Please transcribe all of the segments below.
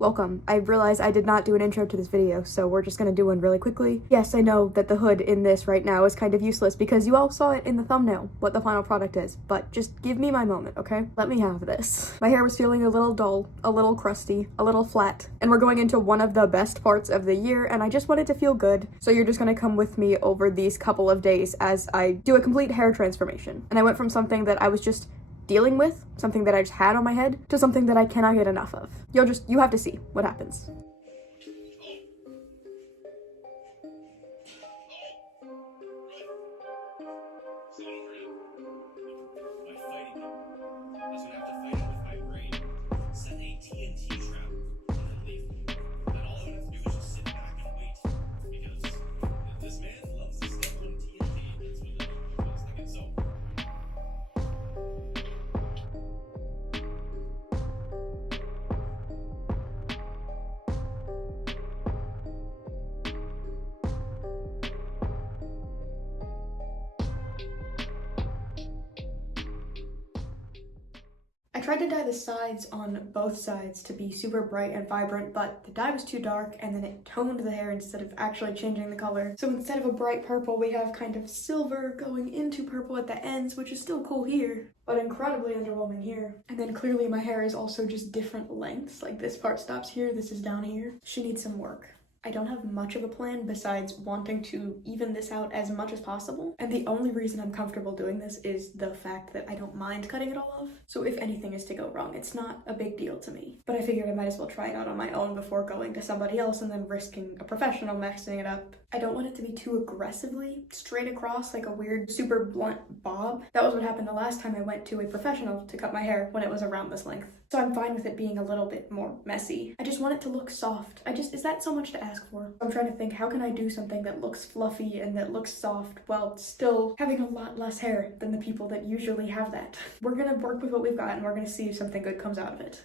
Welcome. I realize I did not do an intro to this video, so we're just gonna do one really quickly. Yes, I know that the hood in this right now is kind of useless because you all saw it in the thumbnail, what the final product is, but just give me my moment, okay? Let me have this. My hair was feeling a little dull, a little crusty, a little flat, and we're going into one of the best parts of the year, and I just want it to feel good, so you're just gonna come with me over these couple of days as I do a complete hair transformation. And I went from something that I was just dealing with, something that I just had on my head, to something that I cannot get enough of. You have to see what happens. I tried to dye the sides on both sides to be super bright and vibrant, but the dye was too dark and then it toned the hair instead of actually changing the color. So instead of a bright purple, we have kind of silver going into purple at the ends, which is still cool here, but incredibly underwhelming here. And then clearly my hair is also just different lengths. Like this part stops here, this is down here. She needs some work. I don't have much of a plan besides wanting to even this out as much as possible. And the only reason I'm comfortable doing this is the fact that I don't mind cutting it all off. So if anything is to go wrong, it's not a big deal to me. But I figured I might as well try it out on my own before going to somebody else and then risking a professional messing it up. I don't want it to be too aggressively straight across like a weird super blunt bob. That was what happened the last time I went to a professional to cut my hair when it was around this length. So I'm fine with it being a little bit more messy. I just want it to look soft. Is that so much to ask for? I'm trying to think, how can I do something that looks fluffy and that looks soft while still having a lot less hair than the people that usually have that? We're gonna work with what we've got and we're gonna see if something good comes out of it.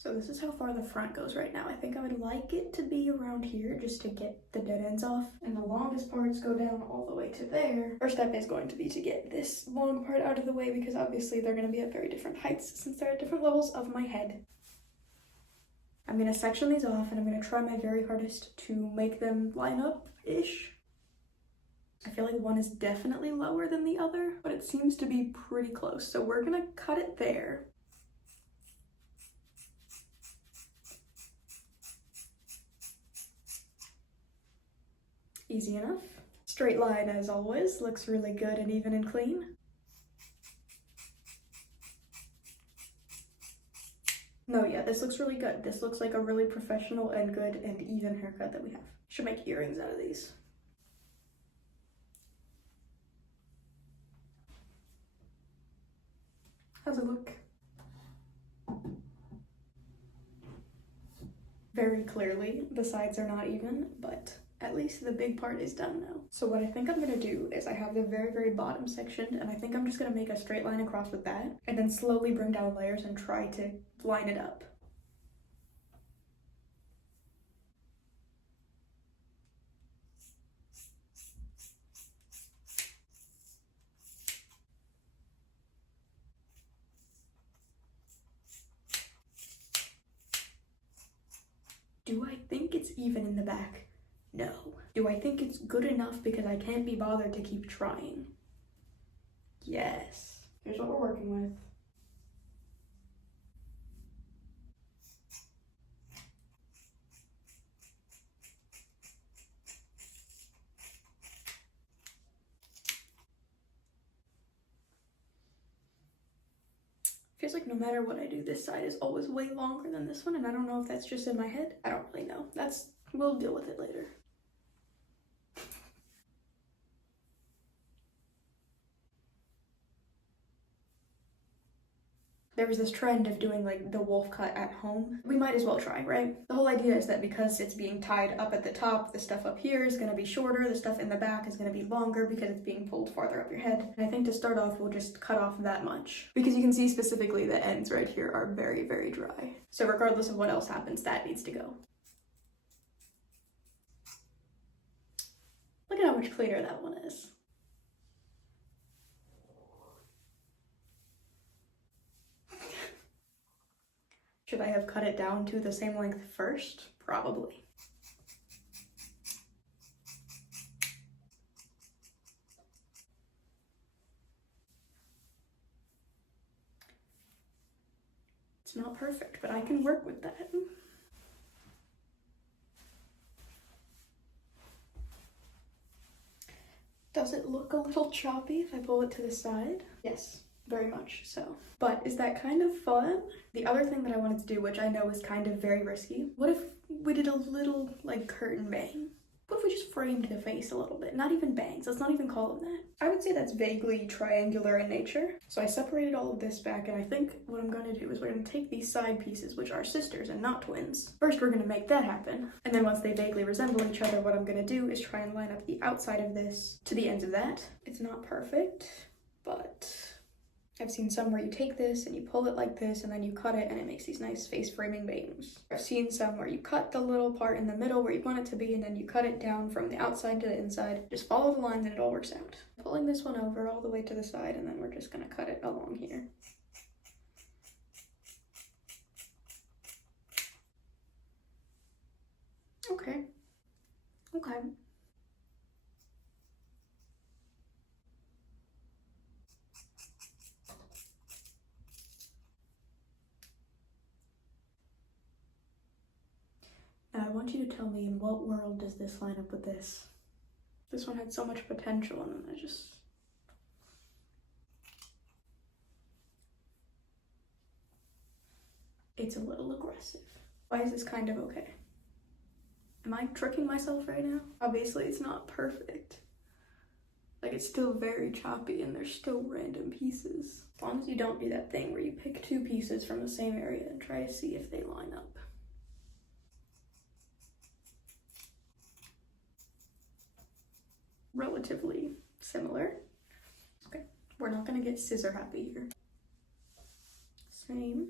So this is how far the front goes right now. I think I would like it to be around here just to get the dead ends off. And the longest parts go down all the way to there. First step is going to be to get this long part out of the way because obviously they're going to be at very different heights since they're at different levels of my head. I'm going to section these off and I'm going to try my very hardest to make them line up-ish. I feel like one is definitely lower than the other, but it seems to be pretty close. So we're going to cut it there. Easy enough. Straight line as always, looks really good and even and clean. No, yeah, this looks really good. This looks like a really professional and good and even haircut that we have. Should make earrings out of these. How's it look? Very clearly, the sides are not even, but at least the big part is done now. So what I think I'm gonna do is I have the very, very bottom section, and I think I'm just gonna make a straight line across with that, and then slowly bring down layers and try to line it up. Do I think it's even in the back? No. Do I think it's good enough because I can't be bothered to keep trying? Yes. Here's what we're working with. Feels like no matter what I do, this side is always way longer than this one, and I don't know if that's just in my head. I don't really know. We'll deal with it later. There was this trend of doing like the wolf cut at home. We might as well try, right? The whole idea is that because it's being tied up at the top, the stuff up here is gonna be shorter, the stuff in the back is gonna be longer because it's being pulled farther up your head. And I think to start off, we'll just cut off that much because you can see specifically the ends right here are very, very dry. So regardless of what else happens, that needs to go. Look at how much cleaner that one is. Should I have cut it down to the same length first? Probably. It's not perfect, but I can work with that. Does it look a little choppy if I pull it to the side? Yes, very much so. But is that kind of fun? The other thing that I wanted to do, which I know is kind of very risky, what if we did a little like curtain bang? What if we just framed the face a little bit? Not even bangs, let's not even call them that. I would say that's vaguely triangular in nature. So I separated all of this back, and I think what I'm gonna do is we're gonna take these side pieces, which are sisters and not twins. First, we're gonna make that happen. And then once they vaguely resemble each other, what I'm gonna do is try and line up the outside of this to the ends of that. It's not perfect, but I've seen some where you take this and you pull it like this and then you cut it and it makes these nice face framing bangs. I've seen some where you cut the little part in the middle where you want it to be and then you cut it down from the outside to the inside. Just follow the lines and it all works out. Pulling this one over all the way to the side and then we're just gonna cut it along here. Okay. Okay. Now I want you to tell me, in what world does this line up with this? This one had so much potential and then I just... It's a little aggressive. Why is this kind of okay? Am I tricking myself right now? Obviously it's not perfect. Like, it's still very choppy and there's still random pieces. As long as you don't do that thing where you pick two pieces from the same area and try to see if they line up. Relatively similar. Okay, we're not gonna get scissor happy here. Same,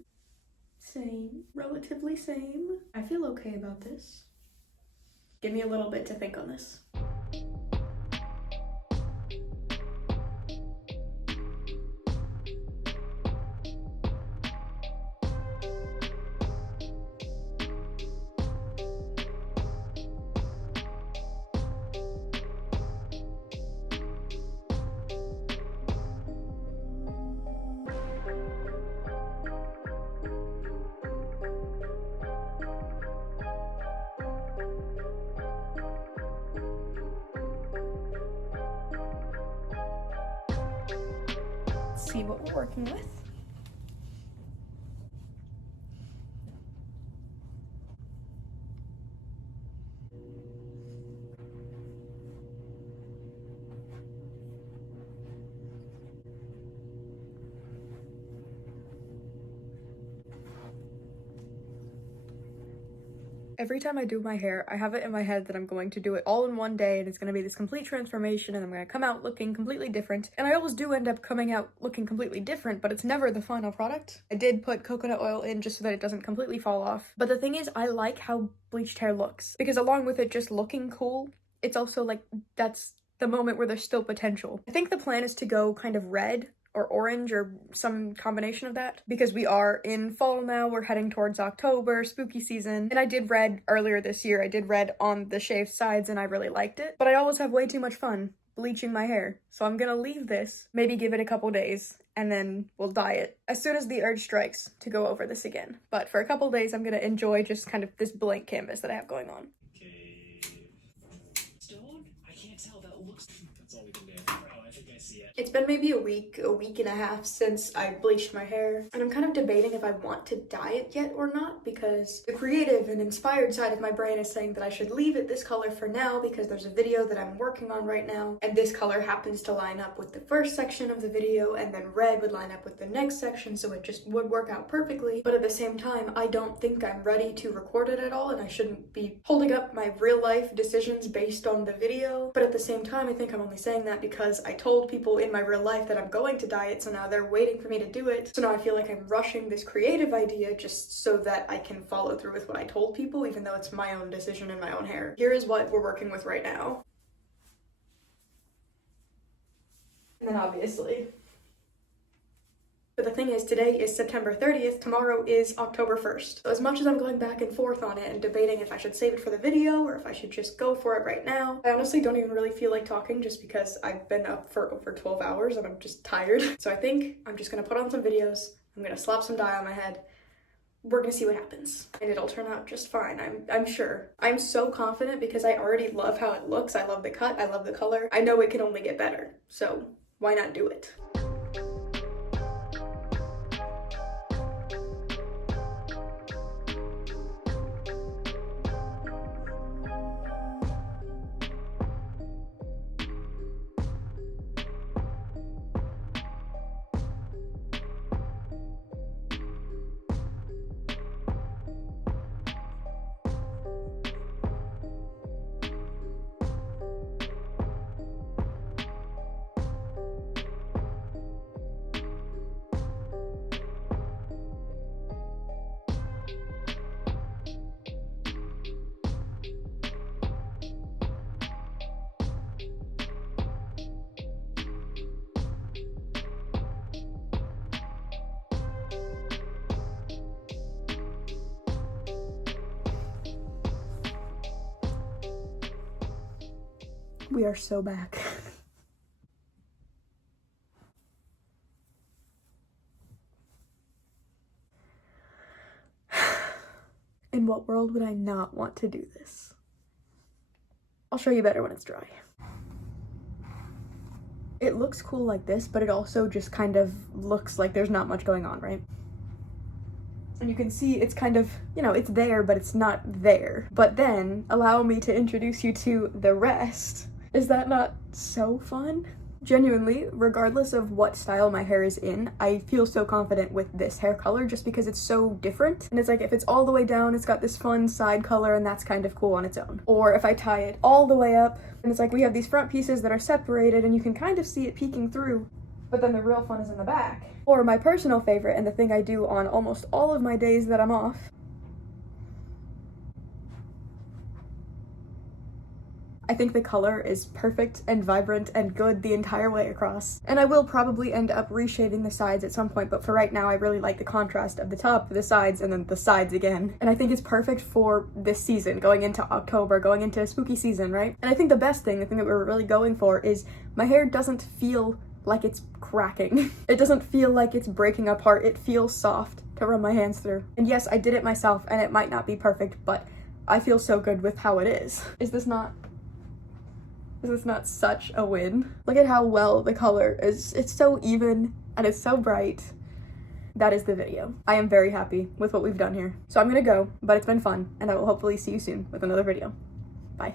same, relatively same. I feel okay about this. Give me a little bit to think on this. See what we're working with. Every time I do my hair, I have it in my head that I'm going to do it all in one day and it's going to be this complete transformation and I'm going to come out looking completely different. And I always do end up coming out looking completely different, but it's never the final product. I did put coconut oil in just so that it doesn't completely fall off. But the thing is, I like how bleached hair looks because along with it just looking cool, it's also like that's the moment where there's still potential. I think the plan is to go kind of red or orange or some combination of that because we are in fall now, we're heading towards October, spooky season, and I did red earlier this year. I did red on the shaved sides and I really liked it, but I always have way too much fun bleaching my hair, so I'm gonna leave this, maybe give it a couple days, and then we'll dye it as soon as the urge strikes to go over this again. But for a couple days, I'm gonna enjoy just kind of this blank canvas that I have going on. It's been maybe a week and a half since I bleached my hair, and I'm kind of debating if I want to dye it yet or not because the creative and inspired side of my brain is saying that I should leave it this color for now because there's a video that I'm working on right now, and this color happens to line up with the first section of the video, and then red would line up with the next section, so it just would work out perfectly. But at the same time, I don't think I'm ready to record it at all, and I shouldn't be holding up my real life decisions based on the video. But at the same time, I think I'm only saying that because I told people in my real life that I'm going to dye it, so now they're waiting for me to do it. So now I feel like I'm rushing this creative idea just so that I can follow through with what I told people, even though it's my own decision and my own hair. Here is what we're working with right now. And then obviously But the thing is, today is September 30th, tomorrow is October 1st. So as much as I'm going back and forth on it and debating if I should save it for the video or if I should just go for it right now, I honestly don't even really feel like talking just because I've been up for over 12 hours and I'm just tired. So I think I'm just gonna put on some videos, I'm gonna slap some dye on my head, we're gonna see what happens. And it'll turn out just fine, I'm sure. I'm so confident because I already love how it looks, I love the cut, I love the color. I know it can only get better, so why not do it? We are so back. In what world would I not want to do this? I'll show you better when it's dry. It looks cool like this, but it also just kind of looks like there's not much going on, right? And you can see it's kind of, you know, it's there, but it's not there. But then, allow me to introduce you to the rest. Is that not so fun? Genuinely, regardless of what style my hair is in, I feel so confident with this hair color just because it's so different. And it's like, if it's all the way down, it's got this fun side color and that's kind of cool on its own. Or if I tie it all the way up, and it's like we have these front pieces that are separated and you can kind of see it peeking through, but then the real fun is in the back. Or my personal favorite, and the thing I do on almost all of my days that I'm off, I think the color is perfect and vibrant and good the entire way across. And I will probably end up reshading the sides at some point, but for right now I really like the contrast of the top, the sides, and then the sides again. And I think it's perfect for this season, going into October, going into spooky season, right? And I think the best thing, the thing that we're really going for, is my hair doesn't feel like it's cracking. It doesn't feel like it's breaking apart, it feels soft to run my hands through. And yes, I did it myself and it might not be perfect, but I feel so good with how it is. Is this not such a win? Look at how well the color is. It's so even and it's so bright. That is the video. I am very happy with what we've done here. So I'm gonna go, but it's been fun and I will hopefully see you soon with another video. Bye.